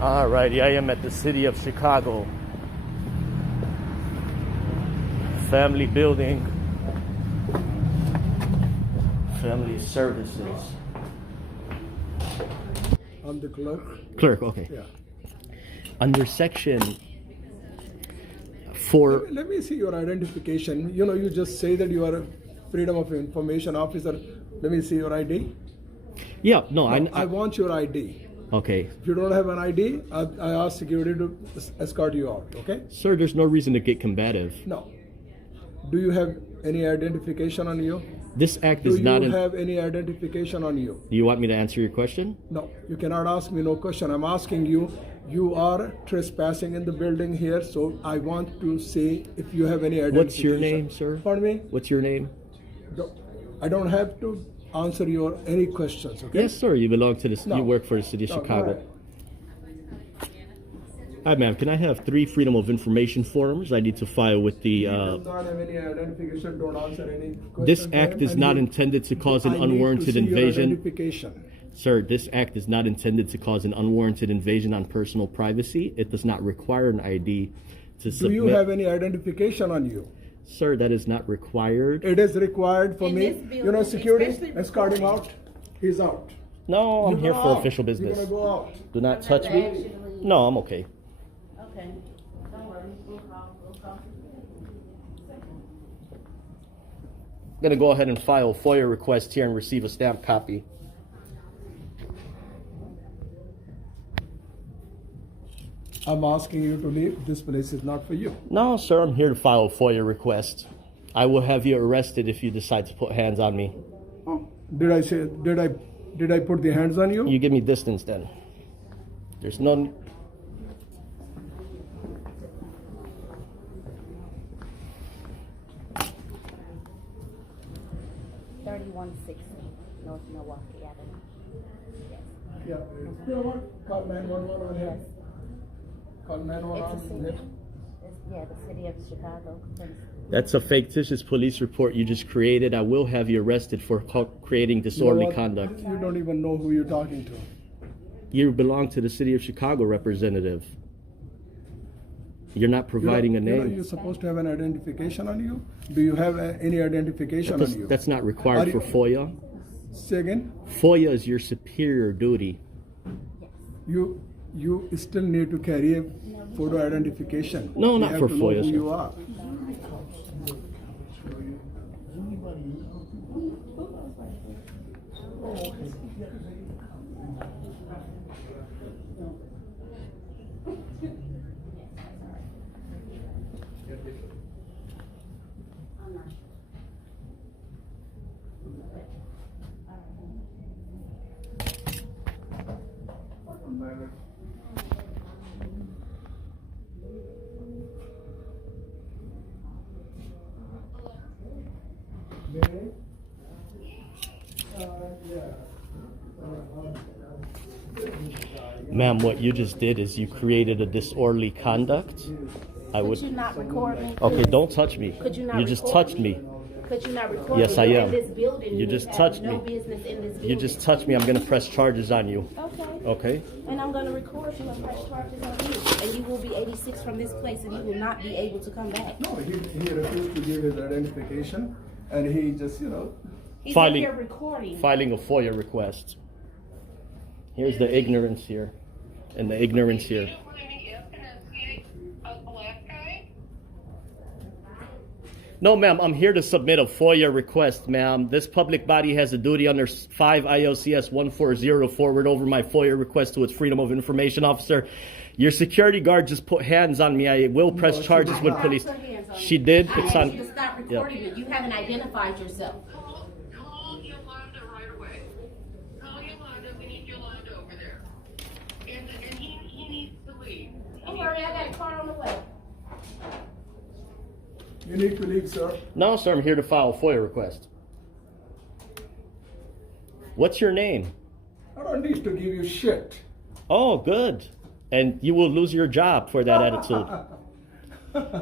Alrighty, I am at the city of Chicago. Family building. Family services. I'm the clerk. Clerk, okay. Yeah. Under section 4. Let me see your identification. You know, you just say that you are a Freedom of Information officer. Let me see your ID. Yeah, no, I want your ID. Okay. If you don't have an ID, I ask security to escort you out, okay? Sir, there's no reason to get combative. No. Do you have any identification on you? This act is not... Do you have any identification on you? Do you want me to answer your question? No, you cannot ask me no question. I'm asking you, you are trespassing in the building here, so I want to see if you have any identification. What's your name, sir? Pardon me? What's your name? I don't have to answer your any questions, okay? Yes, sir. You belong to this. No. You work for the city of No, Chicago. go ahead. Hi, ma'am. Can I have 3 Freedom of Information forms I need to file with the... He does not have any identification, don't answer any questions. This act is not intended to cause an unwarranted Your invasion. identification. Sir, this act is not intended to cause an unwarranted invasion on personal privacy. It does not require an ID to submit. Do you have any identification on you? Sir, that is not required. It is required for In me. this building, You know, security, especially escort him out. He's out. No, I'm You here go for out. official You're business. gonna go out. Do not touch me. No, I'm okay. Okay, don't worry, we'll call. I'm going to go ahead and file a FOIA request here and receive a stamped copy. I'm asking you to leave. This place is not for you. No, sir, I'm here to file a FOIA request. I will have you arrested if you decide to put hands on me. Oh, did I put the hands on you? You give me distance then. There's no... 3160 North Milwaukee Avenue. Yes. Yeah. You know what? Call 911 on Yes. him. Call 911 It's a on city. him. Yeah, the city of Chicago. That's a fictitious police report you just created. I will have you arrested for creating disorderly You know what? conduct. You don't even know who you're talking to. You belong to the city of Chicago, representative. You're not providing a You know, name. you're supposed to have an identification on you. Do you have any identification on you? That's not required for FOIA. Say again. FOIA is your superior duty. You still need to carry a photo identification. No, You not have for to know FOIA, who sir. you are. Ma'am, what you just did is you created a disorderly conduct. I Could would... you not record me? Okay, don't touch me. Could you not You just record touched me? me. Could you not record Yes, me? I You're am. in this building. You just have touched no me. business in this building. You just touched me. I'm going to press charges on you. Okay. Okay? And I'm gonna record you and press charges on you. And you will be 86 from this place and you will not be able to come back. No, he refused to give his identification, and he just, you know. He's Filing- in here recording. Filing a FOIA request. Here's the ignorance here. And the ignorance here. No, ma'am, I'm here to submit a FOIA request, ma'am. This public body has a duty under 5 ILCS 140 to forward over my FOIA request to its Freedom of Information officer. Your security guard just put hands on me. I will press charges with police. She did. I It's asked on. you to stop recording it. You haven't identified yourself. Call Yolanda right away. Call Yolanda. We need Yolanda over there. And he needs to leave. Don't worry, I got a car on the way. You need to leave, sir. No, sir, I'm here to file a FOIA request. What's your name? I don't need to give you shit. Oh, good. And you will lose your job for that attitude.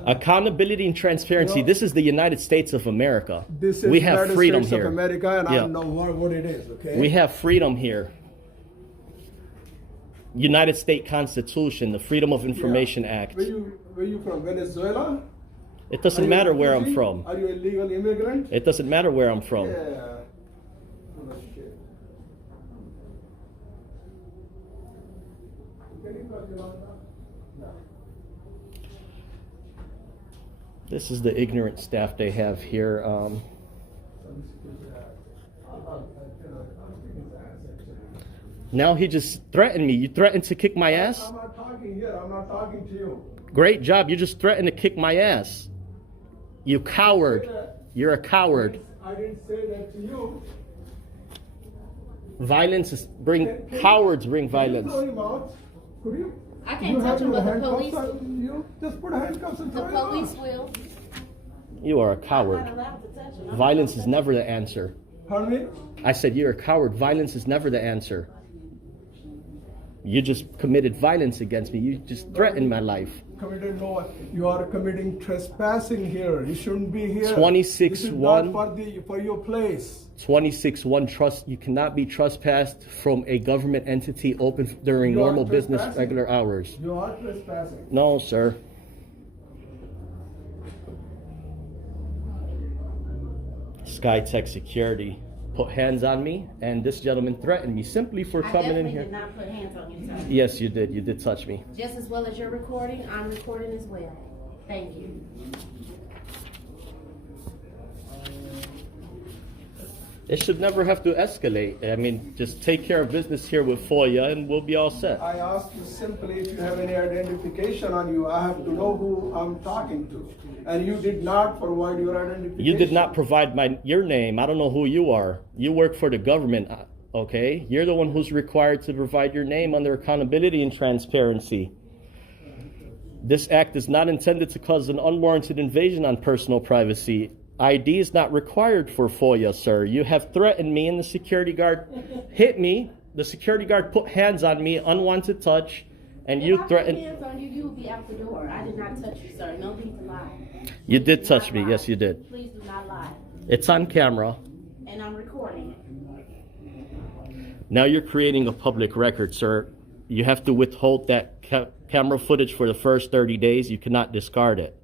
Accountability and transparency. No. This is the United States of America. This is We have United freedom States here. of America, and Yeah. I know what it is, okay? We have freedom here. United States Constitution, the Freedom of Information Act. Where you from? Venezuela? It doesn't matter where I'm refugee? from. Are you a legal immigrant? It doesn't matter where I'm from. Yeah. Full of shit. This is the ignorant staff they have here. Now he just threatened me. You threatened to kick my ass? I'm not talking here. I'm not talking to you. Great job. You just threatened to kick my ass. You coward. You're a coward. I didn't say that to you. Cowards bring violence. Throw him out. Could you? I can't touch him, but the police, You just put handcuffs and the throw him out. police will. You are a I'm coward. not allowed to touch him. Violence is never the answer. Pardon me? I said you're a coward. Violence is never the answer. You just committed violence against me. You just threatened my life. Committed no. You are committing trespassing here. You shouldn't be here. 26-1. This is not for your place. 26-1 trust. You cannot be trespassed from a government entity open during You are normal business trespassing. regular hours. You are trespassing. No, sir. SkyTech Security put hands on me, and this gentleman threatened me simply for I coming in definitely here. did not put hands on you, sir. Yes, you did. You did touch me. Just as well as you're recording, I'm recording as well. Thank you. It should never have to escalate. I mean, just take care of business here with FOIA, and we'll be all set. I asked you simply if you have any identification on you. I have to know who I'm talking to. And you did not provide your identification. You did not provide your name. I don't know who you are. You work for the government, okay? You're the one who's required to provide your name under accountability and transparency. This act is not intended to cause an unwarranted invasion on personal privacy. ID is not required for FOIA, sir. You have threatened me, and the security guard hit me. The security guard put hands on me, unwanted touch, and you threatened. If I put hands on you, you will be out the door. I did not touch you, sir. No need to lie. You did Do touch not me. lie. Yes, you did. Please do not lie. It's on camera. And I'm recording it. Now you're creating a public record, sir. You have to withhold that camera footage for the first 30 days. You cannot discard it.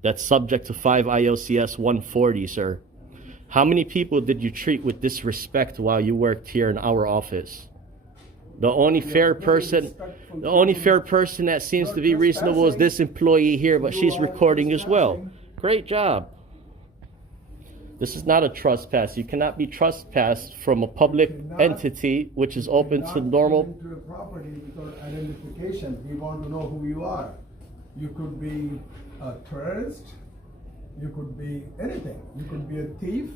That's subject to 5 ILCS 140, sir. How many people did you treat with disrespect while you worked here in our office? The only fair person that seems to be reasonable is this employee here, but she's recording as well. Great job. This is not a trespass. You cannot be trespassed from a public entity which is open to normal. Into a property without identification. We want to know who you are. You could be a terrorist. You could be anything. You could be a thief.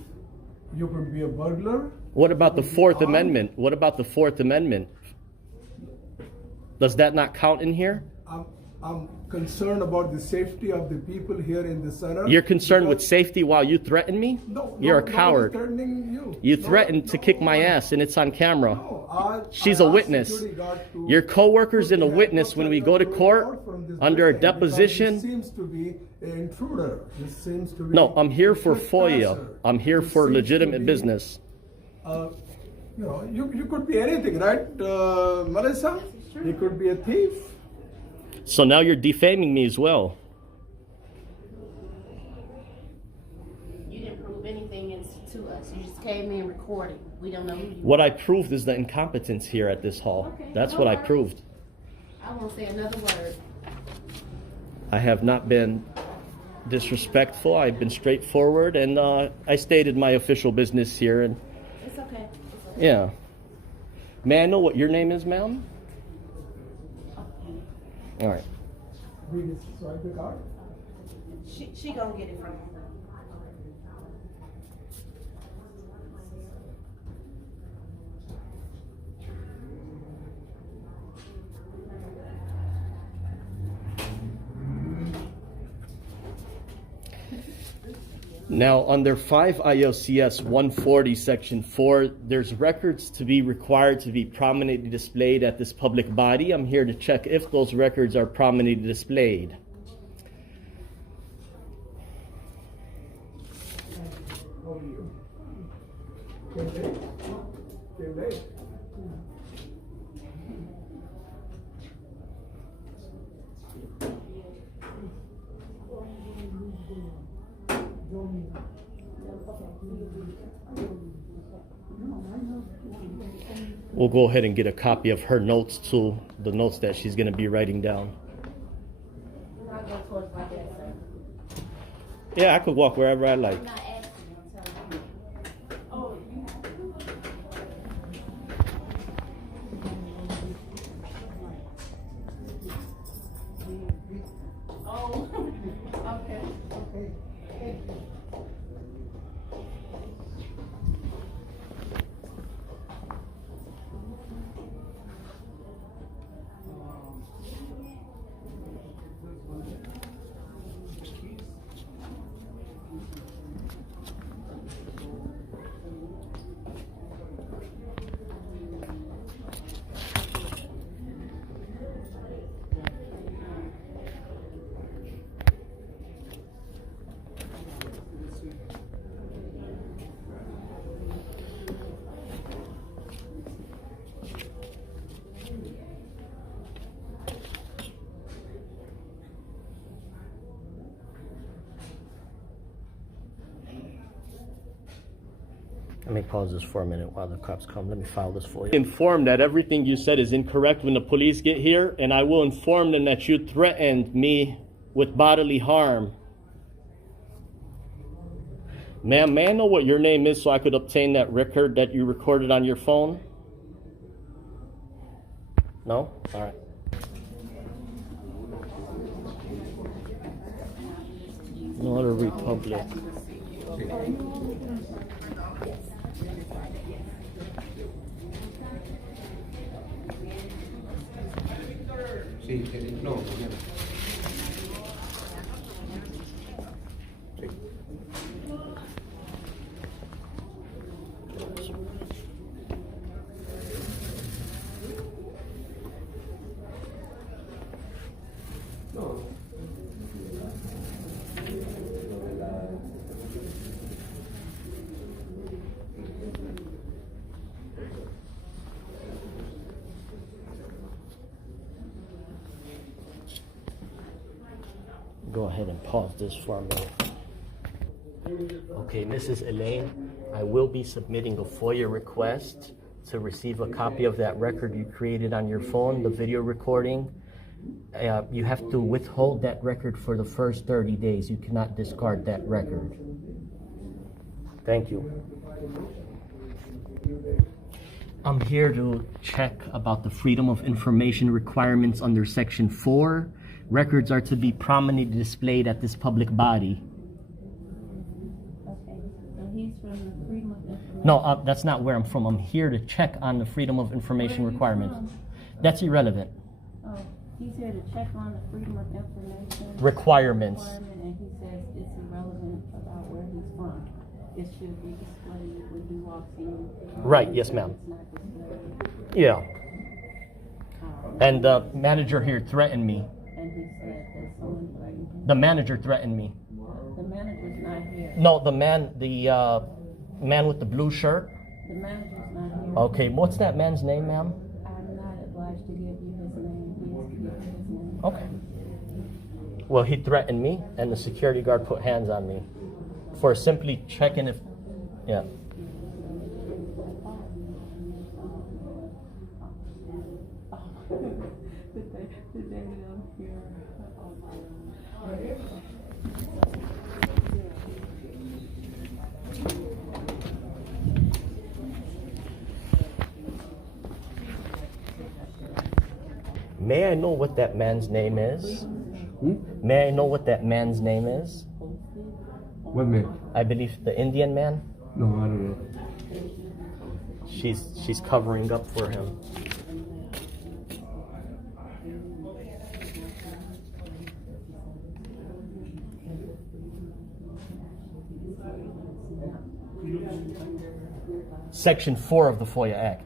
You could be a burglar. What about the Fourth Amendment? What about the Fourth Amendment? Does that not count in here? I'm concerned about the safety of the people here in the center. You're concerned with safety while you threaten me? No, You're a nobody's coward. threatening you. You threatened to kick my ass, and it's on camera. No, She's I a asked witness. security guard to Your co-worker's in a put the witness handcuffs when and we go to throw you court out from this under a building because deposition. This seems to be an intruder. This seems to be No, I'm here a for FOIA. trespasser. I'm here This for seems to legitimate be, business. You know, you could be anything, right, Melissa? You could be a thief. So now you're defaming me as well. You didn't prove anything to us. You just came in recording. We don't know who you What I proved is the incompetence here at this hall. Okay, That's no what I worries. proved. I won't say another word. I have not been disrespectful. I've been straightforward, and I stated my official business here. And It's okay. It's okay. yeah, may I know what your name is, ma'am? All right. We just swipe the card. She gonna get it from you. Now, under 5 ILCS 140, Section 4, there's records to be required to be prominently displayed at this public body. I'm here to check if those records are prominently displayed. How are you? Came late? Came late? We'll go ahead and get a copy of her notes too, the notes that she's going to be writing down. I'll go towards my desk, sir. Yeah, I could walk wherever I like. I'm not asking, I'm telling you. Oh, okay. Let me pause this for a minute while the cops come. Let me file this for you. Inform that everything you said is incorrect when the police get here, and I will inform them that you threatened me with bodily harm. Ma'am, may I know what your name is so I could obtain that record that you recorded on your phone? No? All right. Notary Republic. Sí, no. Go ahead and pause this for a minute. Okay, Mrs. Elaine, I will be submitting a FOIA request to receive a copy of that record you created on your phone, the video recording. You have to withhold that record for the first 30 days. You cannot discard that record. Thank you. I'm here to check about the Freedom of Information requirements under Section 4. Records are to be prominently displayed at this public body. Okay, so he's from the Freedom of Information. No, that's not where I'm from. I'm here to check on the Freedom of Information requirements. That's irrelevant. Oh, he's here to check on the Freedom of Information Requirements. and he says it's irrelevant about where he's from. It should be displayed when he walks in. Right, yes, ma'am. It's not displayed. Yeah. And the manager here threatened me. And he said that someone threatened him. The manager threatened me. The manager's not here. No, the man with the blue shirt. The manager's not here. Okay, what's that man's name, ma'am? I'm not obliged to give you his name. He is keeping his name. Okay. Well, he threatened me, and the security guard put hands on me for simply checking if, yeah. The day that I'm here. May I know what that man's name is? May I know what that man's name is? What man? I believe the Indian man. No, I don't know. She's covering up for him. Section 4 of the FOIA Act.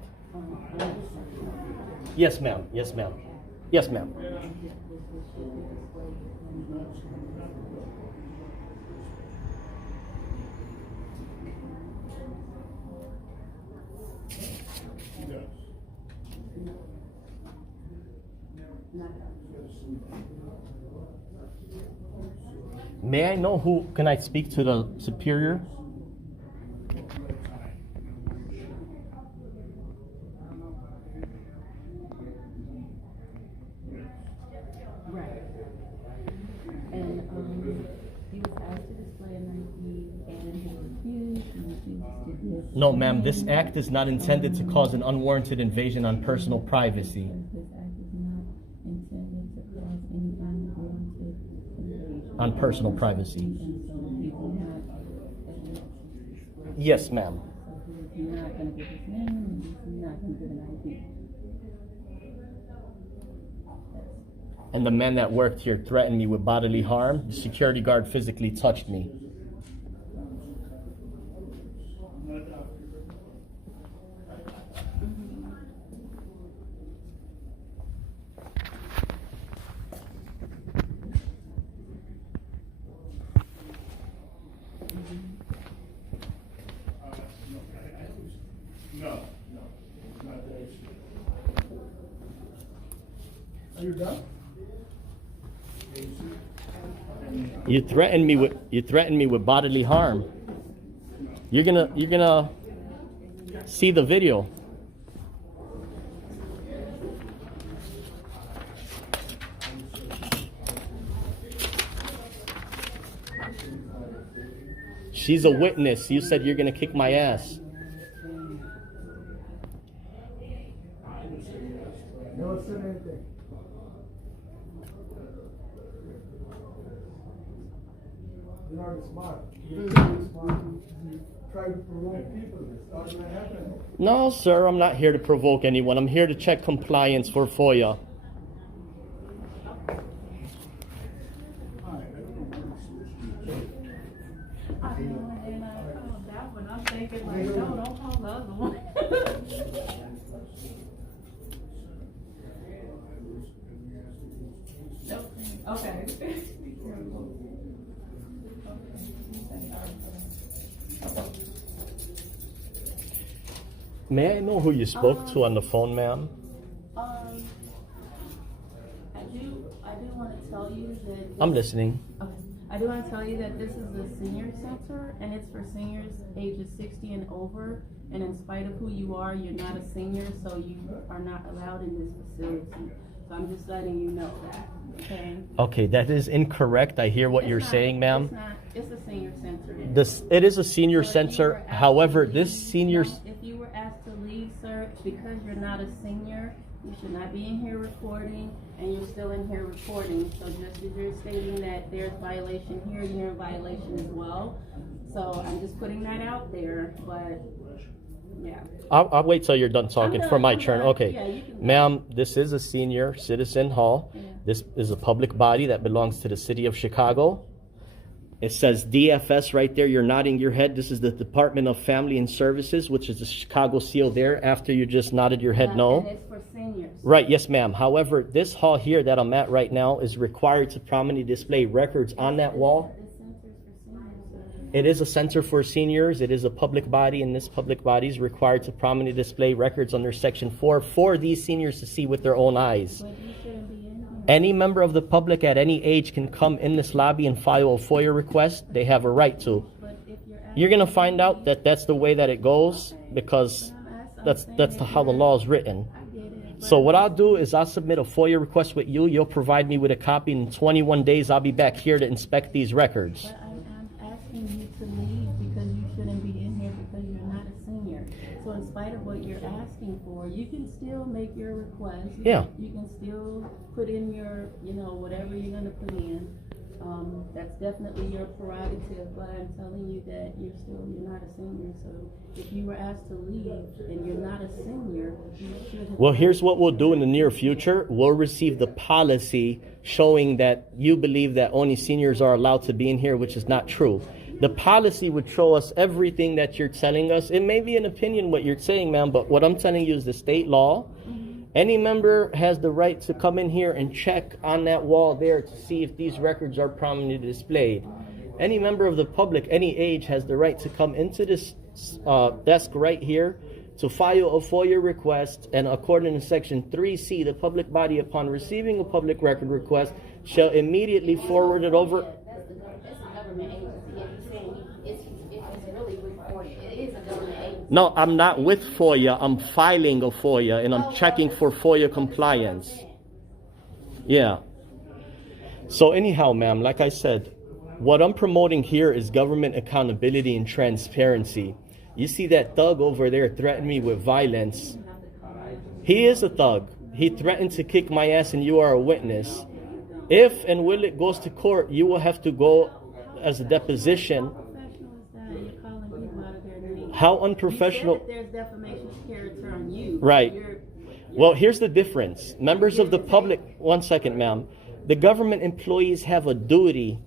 Yes, ma'am. Yes, ma'am. Yes, ma'am. May I know who, can I speak to the superior? No, ma'am, this act is not intended to cause an unwarranted invasion on personal privacy. This act is not intended to cause any unwarranted invasion. On personal privacy. And so he will not admit. Yes, ma'am. So he's not going to give his name and he's not going to give an ID. And the man that worked here threatened me with bodily harm. The security guard physically touched me. Are you done? You threatened me with bodily harm. You're gonna see the video. She's a witness. You said you're gonna kick my ass. Never said anything. You're not smart. You're really smart. You try to provoke people. It's not going to happen. No, sir, I'm not here to provoke anyone. I'm here to check compliance for FOIA. And I called that one. I'm thinking like, no, don't call the other one. Nope. Okay. May I know who you spoke to on the phone, ma'am? I do want to tell you that. I'm listening. Okay. I do want to tell you that this is the senior center, and it's for seniors ages 60 and over. And in spite of who you are, you're not a senior, so you are not allowed in this facility. So I'm just letting you know that. Okay. Okay, that is incorrect. I hear what you're saying, ma'am. It's not. It's a senior center. It is a senior So if you were center. asked However, to this leave, senior. if you were asked to leave, sir, because you're not a senior, you should not be in here recording, and you're still in here recording. So just as you're stating that there's violation here, you're in violation as well. So I'm just putting that out there, but yeah. I'll wait till you're done talking for my I'm turn. done. Okay. Yeah, you can- Ma'am, this is a senior citizen hall. Yeah. This is a public body that belongs to the city of Chicago. It says DFS right there. You're nodding your head. This is the Department of Family and Services, which is the Chicago seal there after you just nodded your head no. And it's for seniors. Right, yes, ma'am. However, this hall here that I'm at right now is required to prominently display records on that wall. This center's for seniors, sir. It is a center for seniors. It is a public body, and this public body is required to prominently display records under Section 4 for these seniors to see with their own eyes. But you shouldn't be in here. Any member of the public at any age can come in this lobby and file a FOIA request. They have a right to. But if You're going to find out that that's the way that it goes because that's how the law is written. I get it. So what I'll do is I'll submit a FOIA request with you. You'll provide me with a copy. In 21 days, I'll be back here to inspect these records. But I'm asking you to leave because you shouldn't be in here because you're not a senior. So in spite of what you're asking for, you can still make your request. Yeah. You can still put in your, whatever you're gonna put in. That's definitely your prerogative, but I'm telling you that you're not a senior. So if you were asked to leave and you're not a senior, you should have. Well, here's what we'll do in the near future. We'll receive the policy showing that you believe that only seniors are allowed to be in here, which is not true. The policy would show us everything that you're telling us. It may be an opinion what you're saying, ma'am, but what I'm telling you is the state law. Any member has the right to come in here and check on that wall there to see if these records are prominently displayed. Any member of the public, any age, has the right to come into this desk right here to file a FOIA request, and according to Section 3C, the public body, upon receiving a public record request, shall immediately forward it over. That's a government agency. If you're saying it's really with FOIA, it is a government agency. No, I'm not with FOIA. I'm filing a FOIA, and I'm checking for FOIA compliance. Yeah. So anyhow, ma'am, like I said, what I'm promoting here is government accountability and transparency. You see that thug over there threaten me with violence. He is a thug. He threatened to kick my ass and you are a witness. If and when it goes to court, you will have to go as a deposition. How unprofessional. There's defamation of character on you. Right. Well, here's the difference. Members of the public, 1 second, ma'am. The government employees have a duty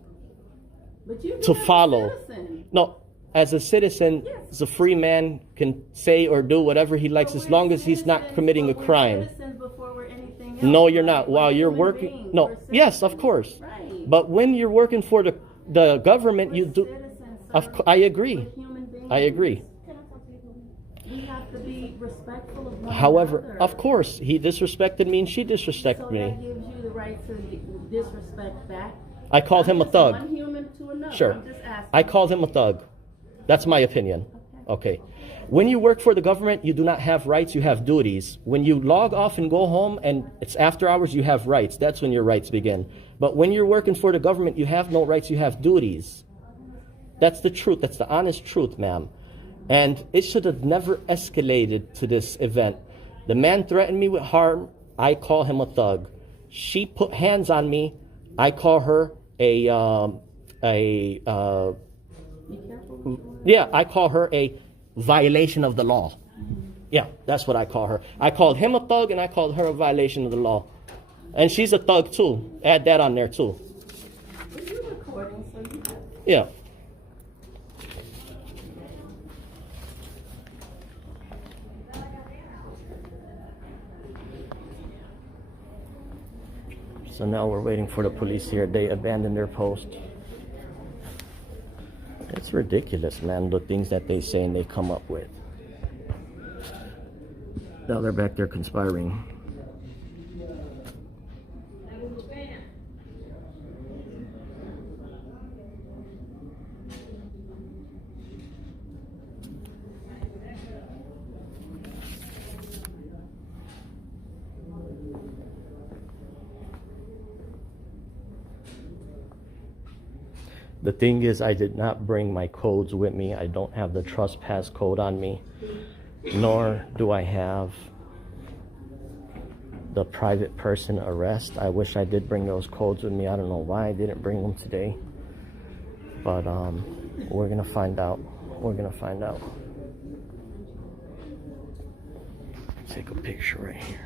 to follow. No, as a citizen, as a free man can say or do whatever he likes as long as he's not committing a crime. No, you're not. While you're working, no, yes, of course. But when you're working for the government, you do. I agree. I agree. We have to be respectful of one However, another. of course, he disrespected me and she disrespected So me. that gives you the right to disrespect back. I called him a Just thug. One human to another. Sure. I'm just asking. I called him a thug. That's my opinion. Okay. When you work for the government, you do not have rights, you have duties. When you log off and go home and it's after hours, you have rights. That's when your rights begin. But when you're working for the government, you have no rights, you have duties. That's the truth. That's the honest truth, ma'am. And it should have never escalated to this event. The man threatened me with harm. I call him a thug. She put hands on me. I call her I call her a violation of the law. Yeah, that's what I call her. I called him a thug and I called her a violation of the law. And she's a thug too. Add that on there too. But you're recording, so you have. Yeah. So now we're waiting for the police here. They abandoned their post. It's ridiculous, man, the things that they say and they come up with. Now they're back there conspiring. The thing is, I did not bring my codes with me. I don't have the trespass code on me, nor do I have the private person arrest. I wish I did bring those codes with me. I don't know why I didn't bring them today, but we're gonna find out. We're gonna find out. Take a picture right here.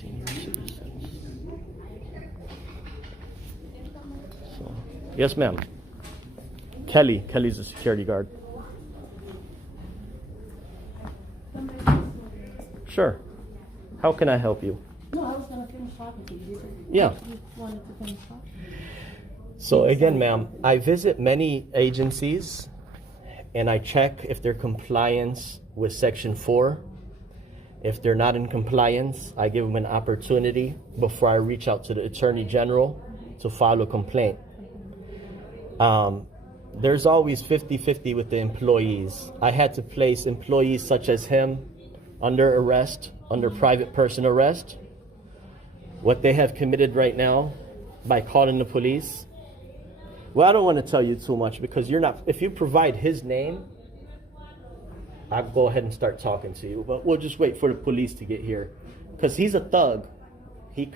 Senior citizens. So, yes, ma'am. Kelly's a security guard. Sure. How can I help you? No, I was going to finish talking to you. Yeah. You wanted to finish talking? So again, ma'am, I visit many agencies and I check if they're compliance with Section 4. If they're not in compliance, I give them an opportunity before I reach out to the Attorney General to file a complaint. There's always 50-50 with the employees. I had to place employees such as him under arrest, under private person arrest. What they have committed right now by calling the police. Well, I don't want to tell you too much because you're not, if you provide his name, I'll go ahead and start talking to you, but we'll just wait for the police to get here because he's a thug. He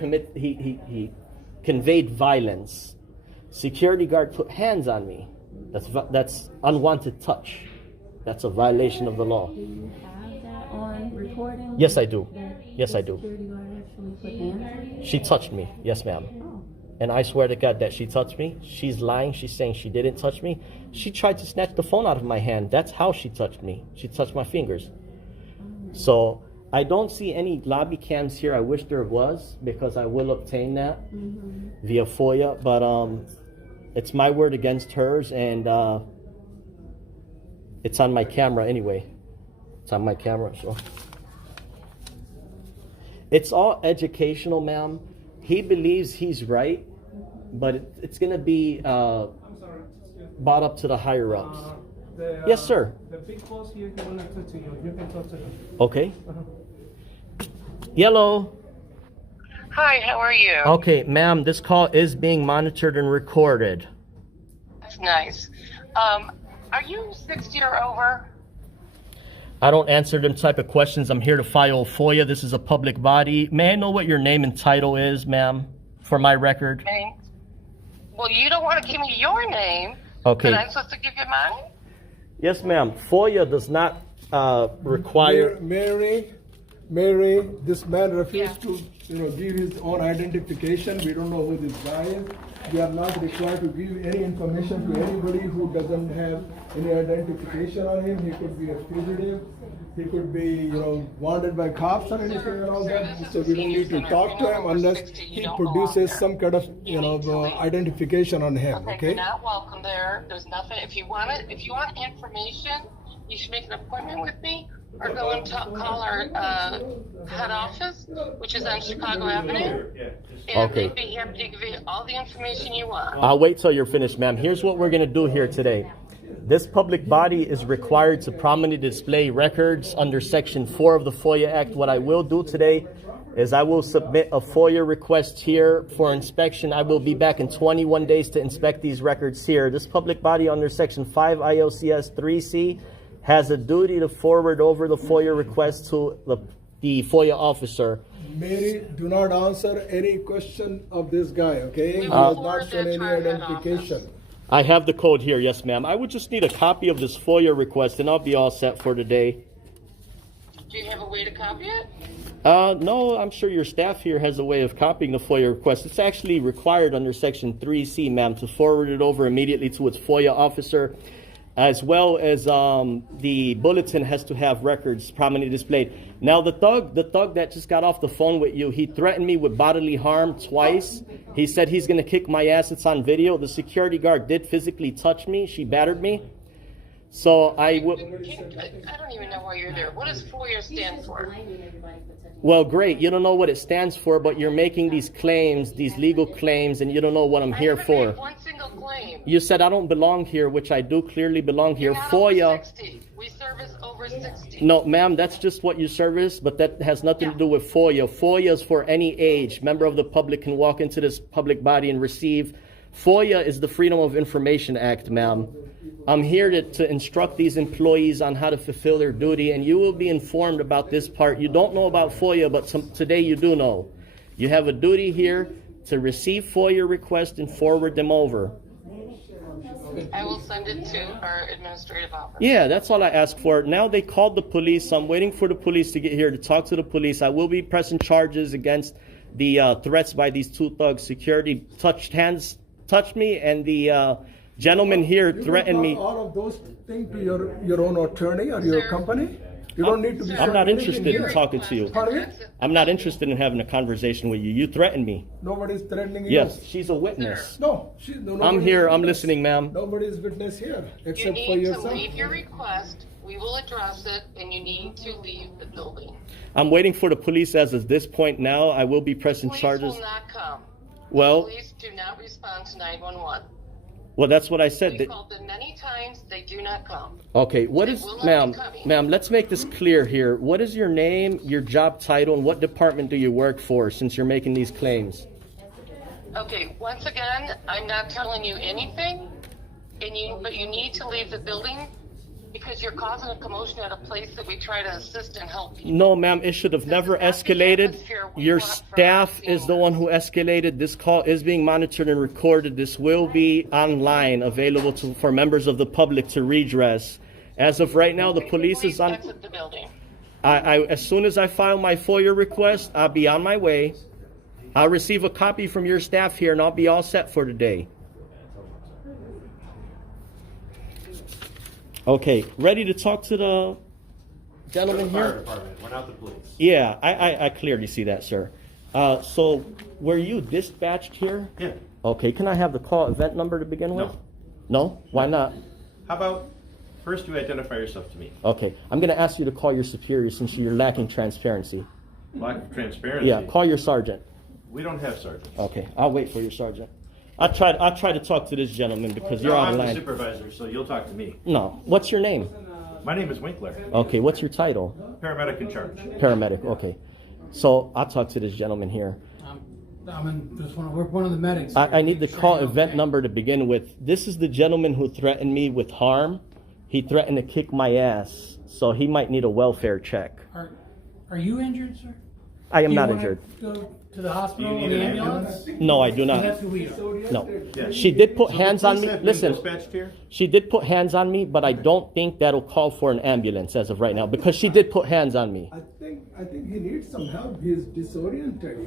conveyed violence. Security guard put hands on me. That's unwanted touch. That's a violation of the law. Do you have that on recording? Yes, I do. Yes, I do. Security guard actually put hands on you? She touched me. Yes, ma'am. Oh. And I swear to God that she touched me. She's lying. She's saying she didn't touch me. She tried to snatch the phone out of my hand. That's how she touched me. She touched my fingers. So I don't see any lobby cams here. I wish there was because I will obtain that via FOIA. But it's my word against hers, and it's on my camera anyway. It's on my camera, so. It's all educational, ma'am. He believes he's right, but it's going to be brought up to the higher ups. Yes, sir. The big boss here, he wanted to talk to you. You can talk to him. Okay. Yellow. Hi, how are you? Okay, ma'am, this call is being monitored and recorded. That's nice. Are you 60 or over? I don't answer them type of questions. I'm here to file FOIA. This is a public body. May I know what your name and title is, ma'am, for my record? Thanks. Well, you don't want to give me your name. Okay. But I'm supposed to give you mine? Yes, ma'am. FOIA does not require... Mary, this man refused to, give his own identification. We don't know who this guy is. We are not required to give any information to anybody who doesn't have any identification on him. He could be a fugitive. He could be, wanted by cops or anything and all that. So we don't need to talk to him unless he produces some kind of, identification on him. Okay. You're not welcome there. There's nothing. If you want information, you should make an appointment with me. Or go and call our head office, which is on Chicago Avenue, and they'd be happy to give you all the information you want. I'll wait till you're finished, ma'am. Here's what we're going to do here today. This public body is required to prominently display records under Section 4 of the FOIA Act. What I will do today is I will submit a FOIA request here for inspection. I will be back in 21 days to inspect these records here. This public body under Section 5 ILCS 3C has a duty to forward over the FOIA request to the FOIA officer. Mary, do not answer any question of this guy, okay? He has not shown any identification. I have the code here, yes, ma'am. I would just need a copy of this FOIA request, and I'll be all set for today. Do you have a way to copy it? No, I'm sure your staff here has a way of copying the FOIA request. It's actually required under Section 3C, ma'am, to forward it over immediately to its FOIA officer, as well as the bulletin has to have records prominently displayed. Now, the thug that just got off the phone with you, he threatened me with bodily harm twice. He said he's going to kick my ass. It's on video. The security guard did physically touch me. She battered me. So I don't even know why you're there. What does FOIA stand for? Well, great. You don't know what it stands for, but you're making these claims, these legal claims, and you don't know what I'm here for. Made one single claim. You said I don't belong here, which I do clearly belong here. You're not FOIA. over 60. We service over 60. No, ma'am, that's just what you service, but that has nothing to do with FOIA. FOIA is for any age. Member of the public can walk into this public body and receive. FOIA is the Freedom of Information Act, ma'am. I'm here to instruct these employees on how to fulfill their duty, and you will be informed about this part. You don't know about FOIA, but today you do know. You have a duty here to receive FOIA requests and forward them over. I will send it to our administrative office. Yeah, that's all I ask for. Now they called the police. I'm waiting for the police to get here to talk to the police. I will be pressing charges against the threats by these two thugs. Security touched me, and the gentleman here threatened me. All of those things to your own attorney or your company? You don't need to be. I'm not interested in talking to you. Pardon me? I'm not interested in having a conversation with you. You threatened me. Nobody's threatening you. Yes, she's a witness. No, I'm here. I'm listening, ma'am. Nobody's witness here You except for need to yourself. leave your request. We will address it, and you need to leave the building. I'm waiting for the police as of this point now. I will be pressing charges. Police will not come. Well, Police do not respond to 911. well, that's what I said. We've called them many times. They do not come. Okay, what They is, will not ma'am, be coming. ma'am, let's make this clear here. What is your name, your job title, and what department do you work for since you're making these claims? Okay, once again, I'm not telling you anything, but you need to leave the building because you're causing a commotion at a place that we try to assist and help people. No, ma'am, it should have never is not the escalated. atmosphere we Your want for staff our is the one who escalated. This call is being monitored and recorded. This will be online, available for members of the public to redress. As of right now, the police is on. Exit the building. As soon as I file my FOIA request, I'll be on my way. I'll receive a copy from your staff here, and I'll be all set for today. Okay, ready to talk to the gentleman Fire here? department, we're not the police. Yeah, I clearly see that, sir. So, were you dispatched here? Yeah. Okay, can I have the call event number to begin with? No. No? Why not? How about first you identify yourself to me? Okay, I'm going to ask you to call your superior since you're lacking transparency. Lack of transparency. Yeah, call your sergeant. We don't have sergeants. Okay, I'll wait for your sergeant. I'll try to talk to this gentleman because you're No, on I'm the the line. supervisor, so you'll talk to me. No, what's your name? My name is Winkler, Okay, what's your title? paramedic in charge. Paramedic, okay. So I'll talk to this gentleman here. We're one of the medics. I need the call event number to begin with. This is the gentleman who threatened me with harm. He threatened to kick my ass, so he might need a welfare check. Are you injured, sir? I am Do you not wanna injured. Go to the hospital Do you with need the an ambulance? No, I do That's not. who we are. No. Yeah. She did put So hands the on police me. have been Listen, dispatched here? she did put hands on me, but I don't think that'll call for an ambulance as of right now because she did put hands on me. I think he needs some help. He's disoriented,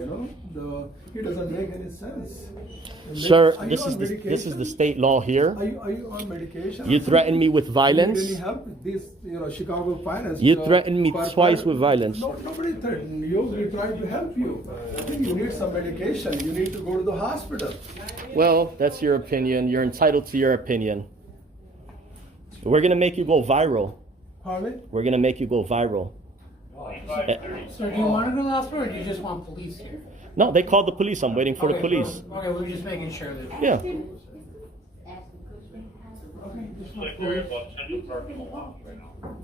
he doesn't make any sense. Sir, Are you this on is the medication? state law here. Are you on medication? You threatened me with violence. You really help this, Chicago finance. You threatened me twice with violence. No, nobody threatened you. We tried to help you. I think you need some medication. You need to go to the hospital. Well, that's your opinion. You're entitled to your opinion. We're going to make you go viral. Pardon? We're going to make you go viral. Sir, do you want to go to the hospital or do you just want police here? No, they called the police. I'm waiting for the police. Okay, we're just making sure that. Yeah.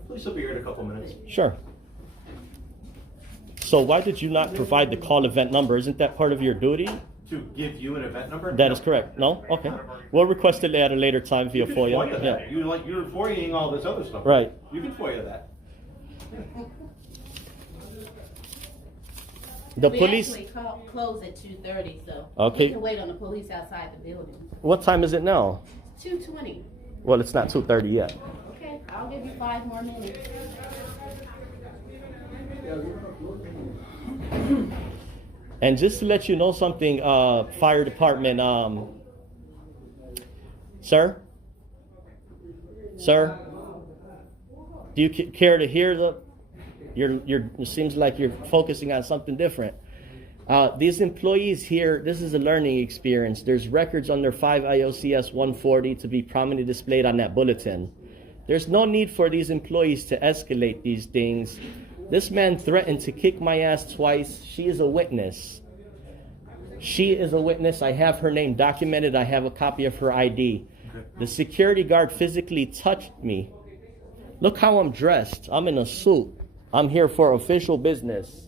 Police will be here in a couple minutes. Sure. So why did you not provide the call event number? Isn't that part of your duty? To give you an event number? That is correct. No? Okay. We'll request it at a later time via You can FOIA. FOIA that. You're FOIAing all this other stuff. Right. You can FOIA that. The We police. actually close at 2:30, so Okay. we can wait on the police outside the building. What time is it now? 2:20. Well, it's not 2:30 yet. Okay, I'll give you 5 more minutes. And just to let you know something, fire department, sir, do you care to hear it seems like you're focusing on something different. These employees here, this is a learning experience. There's records under 5 IOCS 140 to be prominently displayed on that bulletin. There's no need for these employees to escalate these things. This man threatened to kick my ass twice. She is a witness. She is a witness. I have her name documented. I have a copy of her ID. The security guard physically touched me. Look how I'm dressed. I'm in a suit. I'm here for official business.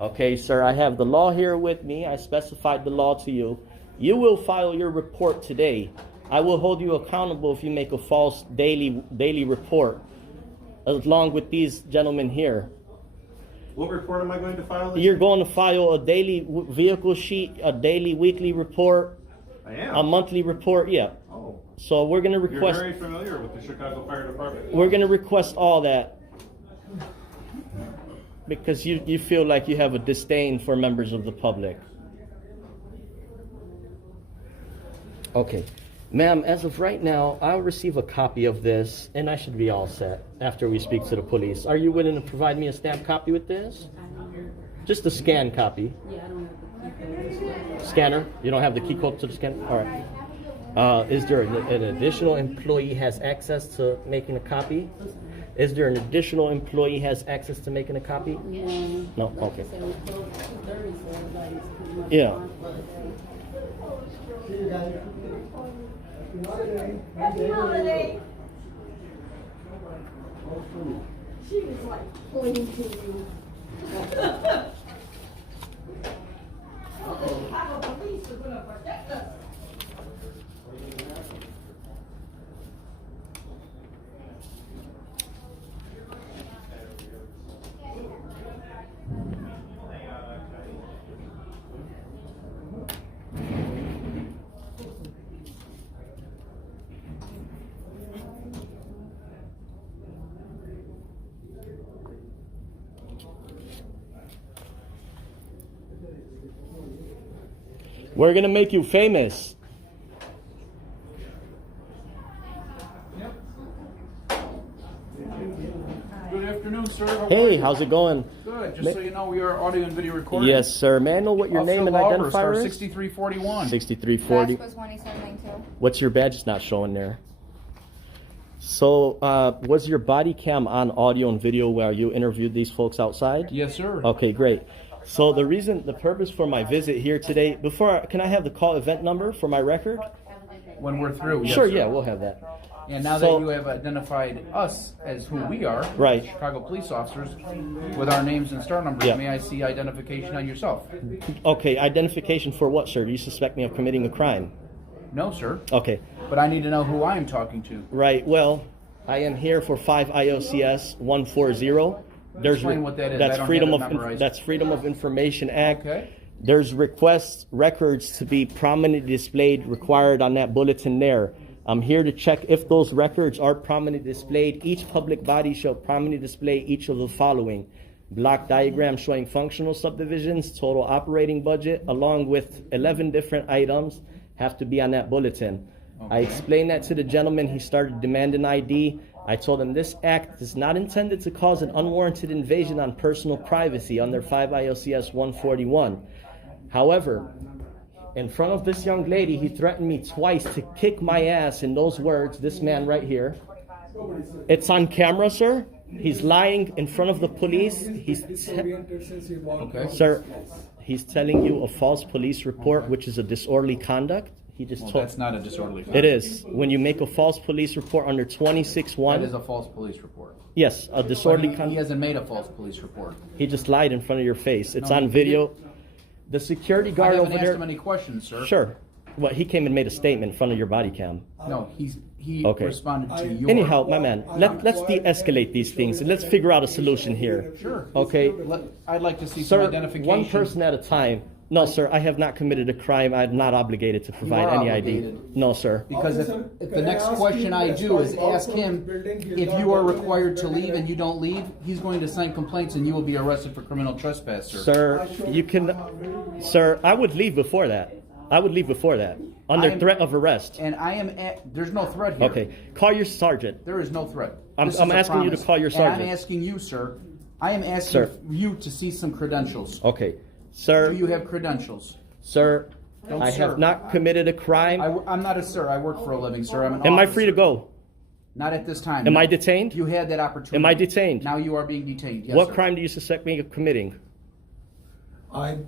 Okay, sir, I have the law here with me. I specified the law to you. You will file your report today. I will hold you accountable if you make a false daily report, along with these gentlemen here. What report am I going to file? You're going to file a daily vehicle sheet, a daily weekly report, I am. a monthly report, yeah. Oh. So we're going to You're request, very familiar with the Chicago Fire Department. we're going to request all that because you feel like you have a disdain for members of the public. Okay. Ma'am, as of right now, I'll receive a copy of this, and I should be all set after we speak to the police. Are you willing to provide me a stamped copy with this? Just a scanned copy. Yeah, I don't have the key code. Scanner? You don't have the key code to the scanner? All right. Is there an additional employee has access to making a copy? Is there an additional employee has access to making a copy? Yeah. No? Okay. So we close at 2:30, so everybody's pretty much Yeah. gone for the day. Happy holiday. She was like pointing to you. Chicago police are gonna protect us. We're going to make you famous. Good afternoon, sir. How are Hey, you? how's it going? Good. Just so you know, we are audio and video recording. Yes, sir. May I know what your name and identifier is? 6341. 6340. Badge was 2792. What's your badge? It's not showing there. So, was your body cam on audio and video while you interviewed these folks outside? Yes, sir. Okay, great. So the purpose for my visit here today, can I have the call event number for my record? When we're through. Yes, Sure, sir. yeah, we'll have that. And now So- that you have identified us as who we are, Right. Chicago police officers, with our names and star numbers, Yeah. may I see identification on yourself? Okay, identification for what, sir? Do you suspect me of committing a crime? No, sir. Okay, But I need to know who I am talking to. right. Well, I am here for 5 IOCS 140. Explain what that is. I That's don't Freedom have of it memorized. that's Freedom of Information Act. Okay. There's records to be prominently displayed required on that bulletin there. I'm here to check if those records are prominently displayed. Each public body shall prominently display each of the following: block diagram showing functional subdivisions, total operating budget, along with 11 different items have to be on that bulletin. I explained that to the gentleman. He started demanding ID. I told him this act is not intended to cause an unwarranted invasion on personal privacy under 5 IOCS 141. However, in front of this young lady, he threatened me twice to kick my ass in those words, this man right here. It's on camera, sir. He's lying in front of the police. Okay. Sir, he's telling you a false police report, which is a disorderly conduct. He just Well, told. that's not a disorderly It conduct. is. When you make a false police report under That is 26-1, a false police report. yes, a But disorderly he conduct. hasn't made a false police report. He just lied in front of your face. It's No, on he video. The security I guard haven't over asked him there. any questions, sir. Sure. Well, he came and made a statement in front of your body cam. No, he Okay. responded to your... Anyhow, my man, let's de-escalate these things and let's figure out a solution here. Sure. Okay. I'd like to see some Sir, identification. one person at a time. No, sir, I have not committed a crime. I'm not obligated to provide are any ID. obligated. No, sir. Because if Officer, the can I next ask question you I as do far is as ask also him, building his if own you are building required to building leave and you don't leave, he's going to sign complaints and you will be arrested for criminal trespass, sir. Sir, you can. Sir, I would leave before that. I would leave before that. Under I am- threat of arrest. And I am there's no threat here. Okay. Call your sergeant. There is no threat. I'm This is asking a you to promise. call your And sergeant. I'm asking you, sir. I am asking Sir. you to see some credentials. Okay. Sir, Do you have credentials? sir, Don't, I sir. have not committed a crime. I'm not a sir. I work for a living, sir. I'm an Am I officer. free to go? Not at this time. Am no. I detained? You had that opportunity. Am I detained? Now you are being detained. Yes, What sir. crime do you suspect me of committing? I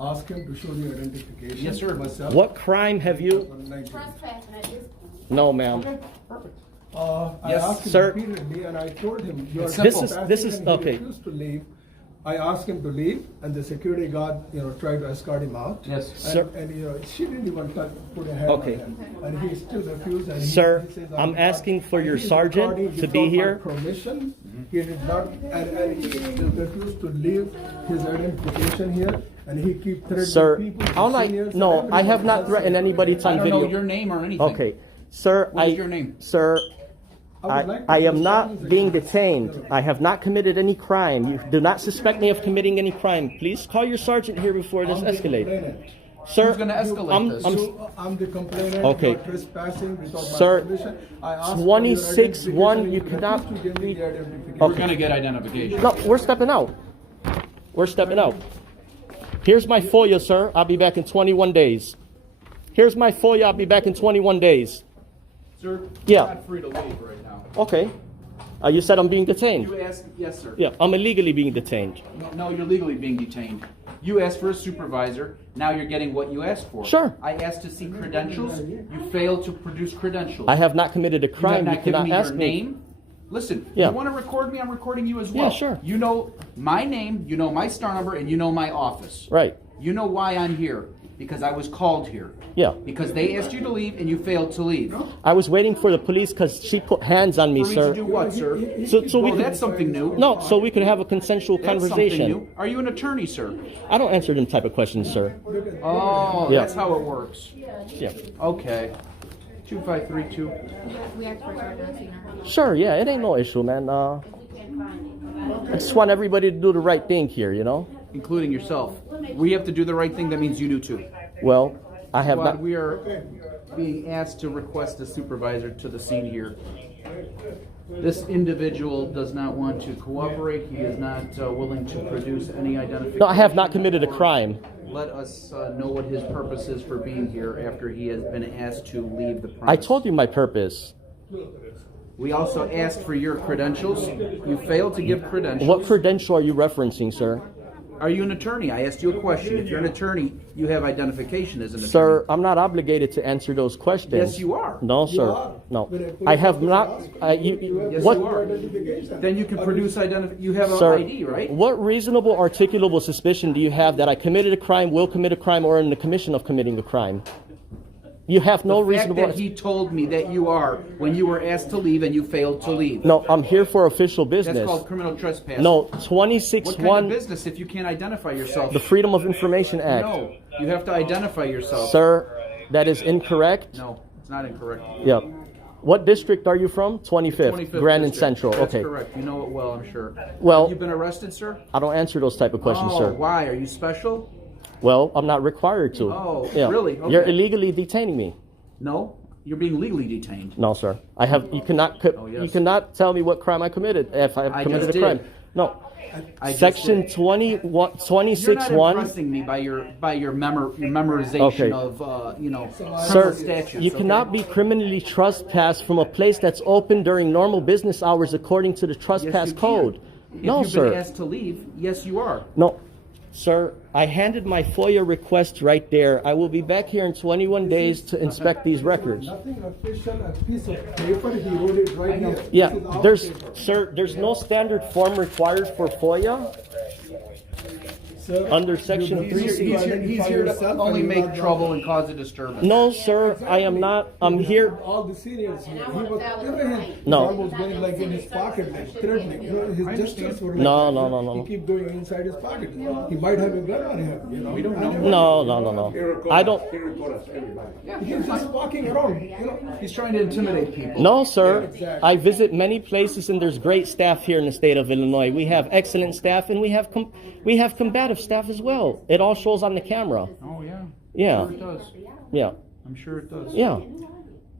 asked him to show the identification. Yes, sir. Myself. What crime have you? Trespassing at this point. No, ma'am. Perfect. I Yes, asked him sir. repeatedly, and I told him, "You're It's simple. This is and he okay. refused to leave. I asked him to leave, and the security guard, tried to escort him out. Yes. And, Sir. and she didn't even put a hand Okay. on him, and he still refused. And Sir, he says, I'm asking for your he's sergeant recording to be without my here. Permission. He did not, and he refused to leave his identification here, and he keep threatening Sir, people. all I seniors, no, and I have everyone not else. threatened anybody. It's I on don't know video. your name or anything. Okay, sir, What is your name? Sir, would like to I am understand not his being experience. detained. I have not committed any crime. You do not suspect me of committing any crime. Please call your sergeant here before this I'm the escalates. complainant. Sir, Who's gonna escalate this? I'm the complainant. Okay. You're trespassing without Sir, my permission. I asked for your 26-1, identification, you refused cannot to give me the identification. We're going to get identification. No, we're stepping out. We're stepping out. Here's my FOIA, sir. I'll be back in 21 days. Here's my FOIA. I'll be back in 21 days. Sir, Yeah. you're not free to leave right now. Okay. You said I'm being detained. You asked, yes, sir. Yeah, I'm illegally being detained. No, you're legally being detained. You asked for a supervisor. Now you're getting what you asked for. Sure. I asked to see credentials. You failed to produce credentials. I have not committed a You have crime. You not given cannot me ask your me. name. Listen, Yeah. you want to record me? I'm recording you as well. Yeah, sure. You know my name, you know my star number, and you know my office. Right. You know why I'm here. Because I was called here. Yeah. Because they asked you to leave and you failed to leave. I was waiting for the police because she put hands on me, For me to do sir. what, sir? So we Oh, could. that's something new. No, so we could have a consensual That's something conversation. new. Are you an attorney, sir? I don't answer them type of questions, sir. Oh, Yeah. that's how it works. Yeah. Okay. 2532. We asked for a charge on senior. Sure. Yeah. It ain't no issue, man. I just want everybody to do the right thing here, you know. Including yourself. We have to do the right thing. That means you do too. Well, I have But not. we are being asked to request a supervisor to the scene here. This individual does not want to cooperate. He is not willing to produce any identification. No, I have not committed a crime. Let us know what his purpose is for being here after he has been asked to leave the premise. I told you my purpose. We also asked for your credentials. You failed to give credentials. What credential are you referencing, sir? Are you an attorney? I asked you a question. If you're an attorney, you have identification as an attorney. Sir, I'm not obligated to answer those questions. Yes, you are. No, You sir. are. No. When a police I have officer not. asks Yes, What? you are. Identification. Then you can produce you have an Sir, ID, right? what reasonable articulable suspicion do you have that I committed a crime, will commit a crime, or in the commission of committing a crime? You have no The fact reasonable. that he told me that you are when you were asked to leave and you failed to leave. No, I'm here for official That's business. called criminal trespass. No, What 26-1, kind of business if you can't identify yourself? the Freedom of Information Act. No, you have to identify yourself. Sir, that is incorrect. No, it's not incorrect. Yep. What district are you from? 25th, 25th Grand and District. Central. That's Okay. correct. You know it well, I'm sure. Well- Have you been arrested, sir? I don't answer those type of questions, Oh, sir. why? Are you special? Well, I'm not required to. Oh, Yeah. really? You're Okay. illegally detaining me. No, you're being legally detained. No, sir. I have. You cannot. Oh, yes. You cannot tell me what crime I committed if I have I committed just a crime. did. No. I just Section did. 21, You're not 26-1. impressing me by your memorization Okay. of Sir, criminal statutes. you cannot be criminally trespassed from a place that's open during normal business hours according to the Yes, trespass you can. code. If No, you've sir. been asked to leave, yes, you are. No. Sir, I handed my FOIA request right there. I will be back here in 21 days to inspect these records. Nothing official, a piece of paper, he wrote it right here. Yeah, This is our there's, paper. sir, there's no standard form required for FOIA. Sir, Under Section you don't 3. need to He's here to yourself only and make not trouble wrong. and cause a disturbance. No, sir, I am not. I'm here. All the seniors here. And I He want was, a valid look at him. complaint. He's No. almost going like in his pocket, like threatening. You know, his gestures were like No, that. no, no, no. He keep doing it inside his pocket. He might have a gun on him. You know. We don't know. No, no, no, no. I don't. He's just walking around. You know. He's trying to intimidate people. No, sir. exactly. I visit many places, and there's great staff here in the state of Illinois. We have excellent staff, and we have combative staff as well. It all shows on the camera. Oh, yeah. Yeah, Sure it does. yeah, I'm sure it does. yeah.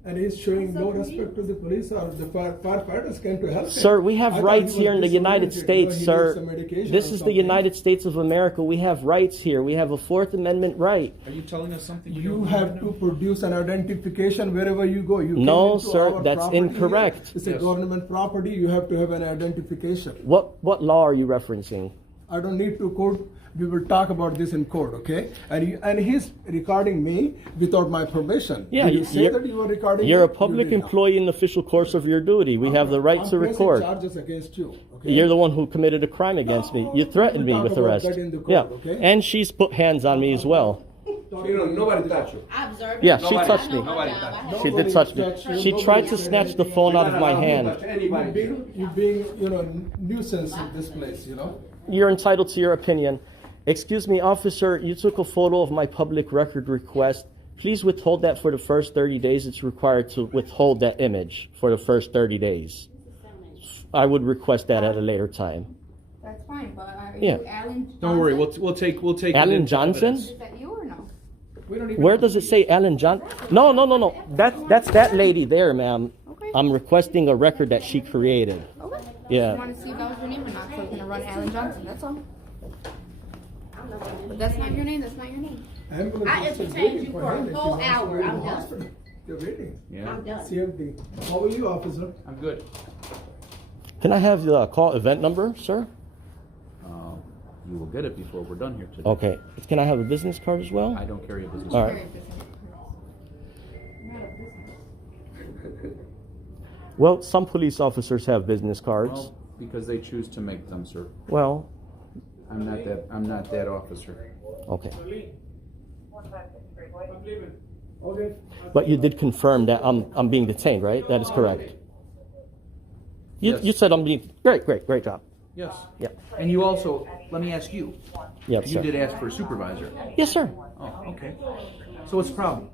And he's showing no respect to the police or the firefighters came to help him. Sir, we I have thought rights he was here in the United disoriented. States, You know, he needs sir. some medication This or is the something. United States of America. We have rights here. We have a Fourth Amendment right. Are you telling us something You have to produce an identification wherever you go. You No, came into sir, our that's property here. incorrect. It's a government property. You have to have an identification. What law are you referencing? I don't need to quote. We will talk about this in court, okay? And he's recording me without my permission. Yeah, Did you say that you were recording you're me? a public You did not. employee in the official course of your duty. We have the right I'm to pressing record. charges against you. Okay? You're the one who committed a crime against me. You threatened me We'll with talk about arrest. that in the court, Yeah, okay? and she's put hands on me as well. Nobody touch you. I observed. Yeah, it. she touched me. I know my job. I have- She did touch me. She tried to snatch the phone out of my hand. You being, nuisance in this place, you know? You're entitled to your opinion. Excuse me, officer, you took a photo of my public record request. Please withhold that for the first 30 days. It's required to withhold that image for the first 30 days. I would request that at a later time. That's fine, but are Yeah. you Alan Johnson? Don't worry, we'll take it Alan into Johnson? evidence. Is that you or no? We don't even Where does it say Alan John? No. That's that lady there, ma'am. Okay. I'm requesting a record that she created. Okay. Yeah. I want to see if that was your name or not, so we're gonna run Alan Johnson. That's all. But that's not your name. That's not your name. Ambulance I is just entertained waiting you for for a him if he whole wants to hour. go to I'm the done. hospital. You're waiting. Yeah, I'm done. CFD. How are you, officer? I'm good. Can I have the call event number, sir? You will get it before we're done here today. Okay. Can I have a business card as well? I don't carry a business All card. right. Well, some police officers have business cards. Well, because they choose to make them, sir. Well, I'm not that officer. okay. Okay. But you did confirm that I'm being detained, right? That is correct. Yes. You said I'm being great job. Yes. Yeah. And you also, let me ask you. Yep, You sir. did ask for a supervisor. Yes, sir. Oh, okay. So what's the problem?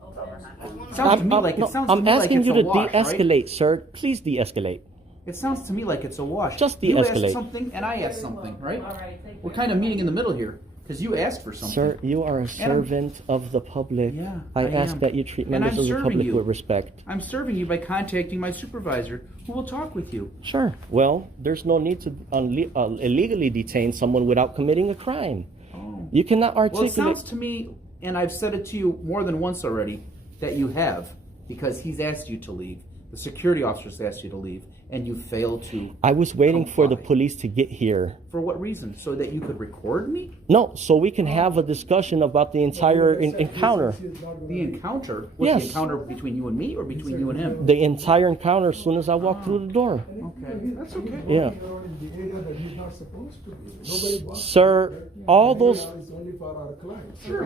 Sounds to me like it sounds to I'm me like asking it's you a to wash, right? de-escalate, sir. Please de-escalate. It sounds to me like it's a wash. Just You de-escalate. asked something and I asked something, right? We're kind of meeting in the middle here because you asked for something. Sir, you are a servant of the public. Yeah, I I ask am. that you treat And members I'm of the serving public you. with respect. I'm serving you by contacting my supervisor who will talk with you. Sure. Well, there's no need to illegally detain someone without committing a crime. Oh. You cannot Well, it articulate. sounds to me, and I've said it to you more than once already, that you have, because he's asked you to leave. The security officer's asked you to leave, and you fail to. I was waiting for the comply. police to get here. For what reason? So that you could record me? No, so we can have a discussion about the entire encounter. The encounter? What's Yes. the encounter between you and me or between you and him? The entire encounter as soon as I walk through the door. Okay, that's okay. Yeah. In the area that he's not supposed to be. Nobody wants Sir, all to. those... It's only for our clients. Sure.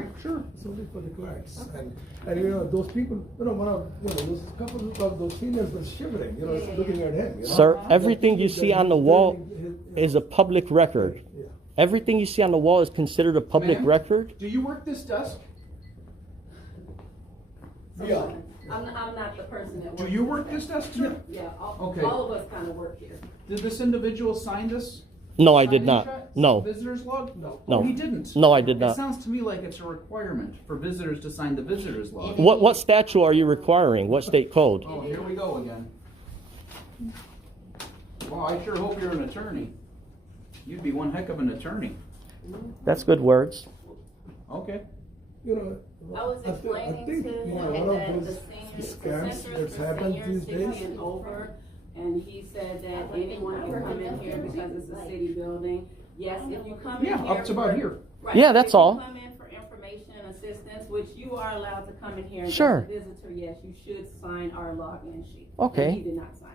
It's only for the clients. And you know, those people, those couple of those seniors were shivering, looking at him. Sir, everything you see on the wall is a public record. Yeah. Everything you see on the wall is considered a public Ma'am? record. Do you work this desk? Yeah. I'm not the person that Do works. you work this desk, sir? Yeah, Okay. all of us kind of work here. Did this individual sign this? No, I did Sign not. insurance? No. Visitor's log? No. No. Oh, he didn't? No, I did It not. sounds to me like it's a requirement for visitors to sign the visitor's log. What statute are you requiring? What state code? Oh, here we go again. Well, I sure hope you're an attorney. You'd be one heck of an attorney. That's good words. Okay. You know, I was explaining to him one that of the those seniors, the scams centers that's for happened seniors these days. taken over, and he said that anyone can come in here because it's a city building. Yes, if you come in Yeah, here. up to about here. Right, Yeah, that's if you all. come in for information and assistance, which you are allowed to come in here and Sure. as a visitor, yes, you should sign our login sheet. Okay. And he did not sign.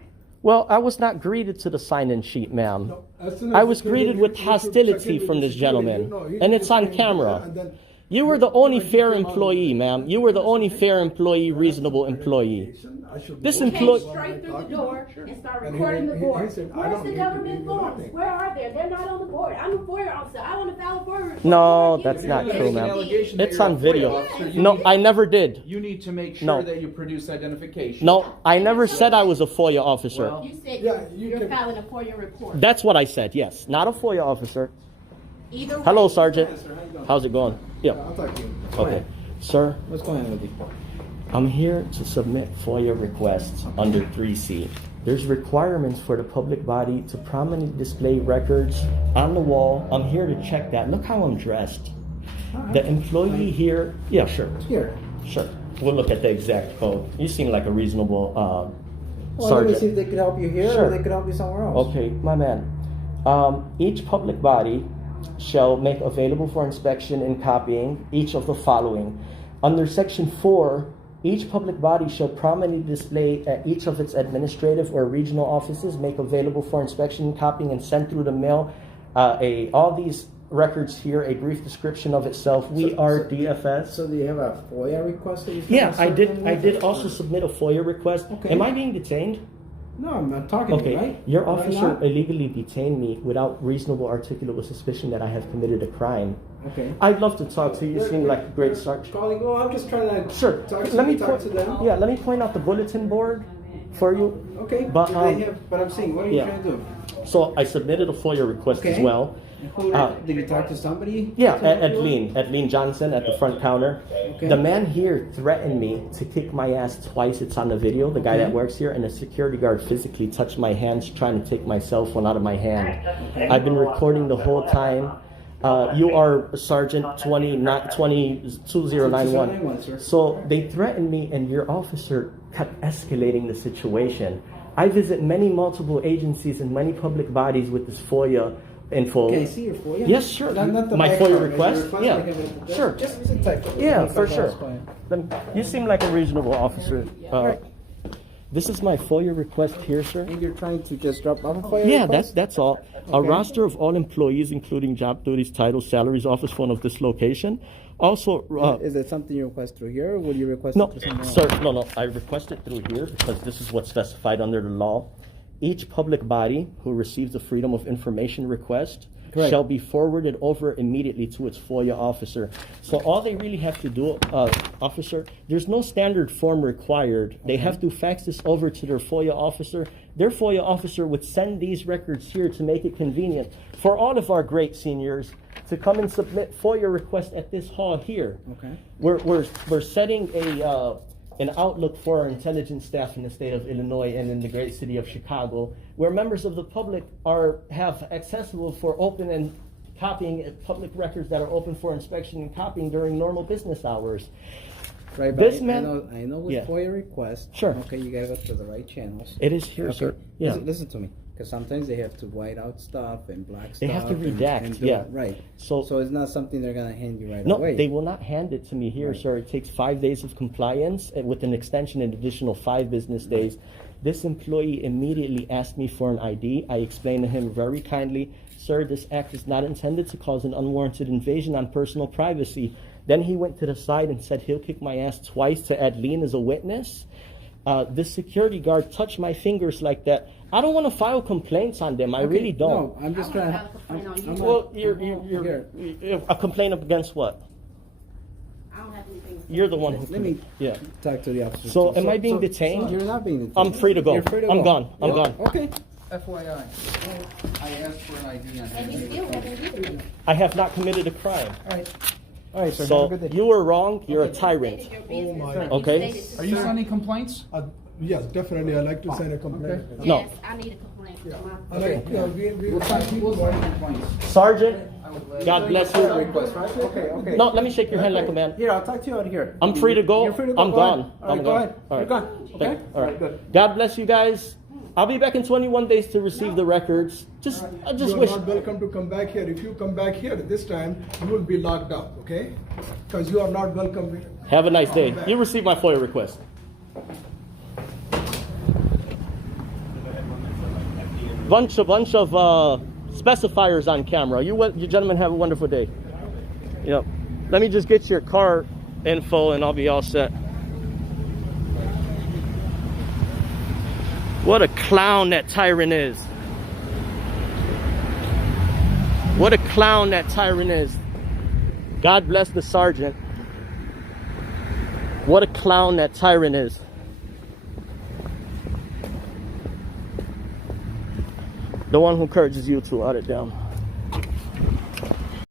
Well, I was not greeted to the sign-in sheet, ma'am. No, as soon as I was security- greeted with you should check hostility in with from the this security. gentleman. No, And it's on came there camera. and then- You were the only You fair came out of employee, ma'am. You were the only fair employee, reasonable employee. I should This go Came employee- straight through the door and started And he- recording the he- he board. said, I Where's don't the need to government do forms? nothing. Where are they? They're not on the board. I'm a FOIA officer. I want to file a FOIA report. No, that's not You're true, making an ma'am. allegation that It's you're on a FOIA video. officer. You No, need- I never did. You need to make sure No. that you produce identification. No, I never said I was a FOIA officer. Well, You said Yeah, you're can- filing a FOIA report. That's what I said, yes. Not a FOIA officer. Either way. Hello, Sergeant. How's it going? Yeah. I'll talk to you. Okay. Sir, What's going on with you? I'm here to submit FOIA requests under 3C. There's requirements for the public body to prominently display records on the wall. I'm here to check that. Look how I'm dressed. The employee here, yeah, sure. Here. Sure. We'll look at the exact code. You seem like a reasonable Well, let me see sergeant. if they could help you here Sure. or they could help you somewhere else. Okay, my man. Each public body shall make available for inspection and copying each of the following. Under Section 4, each public body shall prominently display at each of its administrative or regional offices, make available for inspection and copying, and send through the mail all these records here, a brief description of itself. We are DFS. So do you have a FOIA request that you Yeah, I did. something I with? did also submit a FOIA request. Okay. Am I being detained? No, I'm not talking to you, Okay, right? your Right officer now? illegally detained me without reasonable articulable suspicion that I have committed a crime. Okay. I'd love to talk to you. You seem like a great sergeant. Calling, well, I'm just trying to Sure. talk to, Let me talk point. to them. Yeah, let me point out the bulletin board for you. Okay, But, do um, they have, but I'm saying, what are you yeah. trying to do? So I submitted a FOIA request as Okay. well. And who, did you talk to somebody? Yeah, to help you? Edlene Johnson at the front counter. Okay. The man here threatened me to kick my ass twice. It's on the video. The guy Okay. that works here, and the security guard physically touched my hands, trying to take my cell phone out of my hand. I've been recording the whole time. You are Sergeant 2091. 2091, sir. So they threatened me, and your officer kept escalating the situation. I visit multiple agencies and many public bodies with this FOIA info. Can I see your FOIA? Yes, sure. Not the My back FOIA part, request? your Yeah, like a- sure. Just a type. Yeah, Like for a sure. FOIA. You seem like a reasonable officer. This is my FOIA request here, sir. And you're trying to just drop off a FOIA Yeah, request? that's all. A Okay. roster of all employees, including job duties, titles, salaries, office phone of this location. Also, Is it something you request through here, or would you request no, it through somewhere sir, else? no. I requested through here because this is what's specified under the law. Each public body who receives a Freedom of Information request Correct. shall be forwarded over immediately to its FOIA officer. So all they really have to do, officer, there's no standard form required. They have to fax this over to their FOIA officer. Their FOIA officer would send these records here to make it convenient for all of our great seniors to come and submit FOIA requests at this hall here. Okay. We're setting an outlook for our intelligence staff in the state of Illinois and in the great city of Chicago, where members of the public have accessible for open and copying public records that are open for inspection and copying during normal business hours. Right, but This I man- know, I know with Yeah. FOIA requests. Sure. Okay, you gotta go to the right channels. It is here, Okay. sir. Yeah. Listen to me, because sometimes they have to white out stuff and black stuff. They have to and- redact, and do yeah. it right. So- So it's not something they're gonna hand you right No, away. they will not hand it to me here, Right. sir. It takes 5 days of compliance with an extension an additional 5 business days. This employee immediately asked me for an ID. I explained to him very kindly, sir, this act is not intended to cause an unwarranted invasion on personal privacy. Then he went to the side and said he'll kick my ass twice to add Lean as a witness. This security guard touched my fingers like that. I don't want to file complaints on them. I Okay, really don't. No, I'm just I trying wanna to. file a complaint on you. Well, Here. you're a complaint up against what? I don't have anything. You're the one who. Let me Yeah. talk to the officer. So, too. am I being detained? You're not being detained. I'm free to go. You're free to I'm go. gone. I'm Yeah. gone. Okay. FYI, I asked for an ID on And you him. still haven't given it. I have not committed a crime. All right. All right, sir. So have a good day. you were wrong. You're a tyrant. Stated your business, my but Okay. you stated Are you sending complaints? Yes, definitely, I'd like to send a complaint. No. Yes, I need a complaint. I like, we We'll send complaints. Sergeant, I would gladly- God bless FOIA you. request, right? Okay, okay. No, let me shake your hand like a man. Here, I'll talk to you out here. I'm free to go. You're free to go. I'm Go ahead. gone. All right, I'm go gone. ahead. All right. You're gone. Okay? All right. Good. God bless you guys. I'll be back in 21 days to receive the records. I just You are wish. not welcome to come back here. If you come back here this time, you will be locked up, okay? Because you are not welcome. Have a nice day. You received my FOIA request. Bunch of specifiers on camera. You gentlemen have a wonderful day. Yep. Let me just get your car info and I'll be all set. What a clown that tyrant is. What a clown that tyrant is. God bless the sergeant. What a clown that tyrant is. The one who encourages you to let it down.